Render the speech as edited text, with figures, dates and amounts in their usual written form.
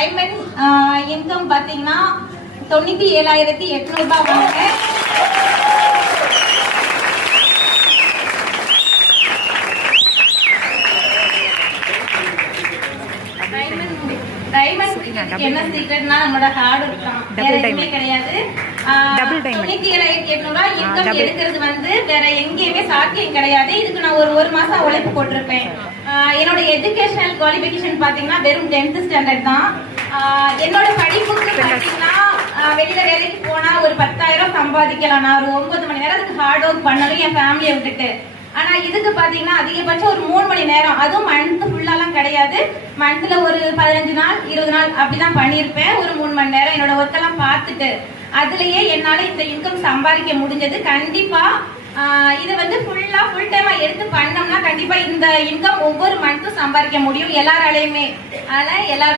Diamond income பாத்தீங்கன்னா 97,800 ரூபாய் வாங்கினேன். டைமண்ட் என்ன சீக்ரெட்னா நம்மளோட ஹார்ட் ஒர்க் தான், வேற எதுவுமே கிடையாது. 97,800 ரூபாய் இன்கம் எடுக்கிறது வந்து வேற எங்கேயுமே சாத்தியம் கிடையாது. இதுக்கு நான் ஒரு மாசம் உழைப்பு போட்டிருப்பேன். என்னோட எஜுகேஷனல் குவாலிபிகேஷன் பாத்தீங்கன்னா வெறும் 10th ஸ்டாண்டர்ட் தான். என்னோட படிப்புக்கு பாத்தீங்கன்னா வெளியில வேலைக்கு போனா ஒரு 10,000 சம்பாதிக்கலாம். நான் ஒரு 9 மணி நேரம் அதுக்கு ஹார்ட் ஒர்க் பண்ணணும் என் ஃபேமிலியை விட்டுட்டு. ஆனா இதுக்கு பாத்தீங்கன்னா அதிகபட்சம் ஒரு 3 மணி நேரம், அதுவும் மந்த் ஃபுல்லாலாம் கிடையாது. மந்த்ல ஒரு 15 நாள் 20 நாள் அப்படிதான் பண்ணியிருப்பேன். ஒரு 3 மணி நேரம் என்னோட ஒர்க்கெல்லாம் பார்த்துட்டு அதுலயே என்னால இந்த இன்கம் சம்பாதிக்க முடிஞ்சது. கண்டிப்பா இதை வந்து ஃபுல் டைமா எடுத்து பண்ணோம்னா கண்டிப்பா இந்த இன்கம் ஒவ்வொரு மந்த்தும் சம்பாதிக்க முடியும் எல்லாராலையுமே. அதனால எல்லாரும்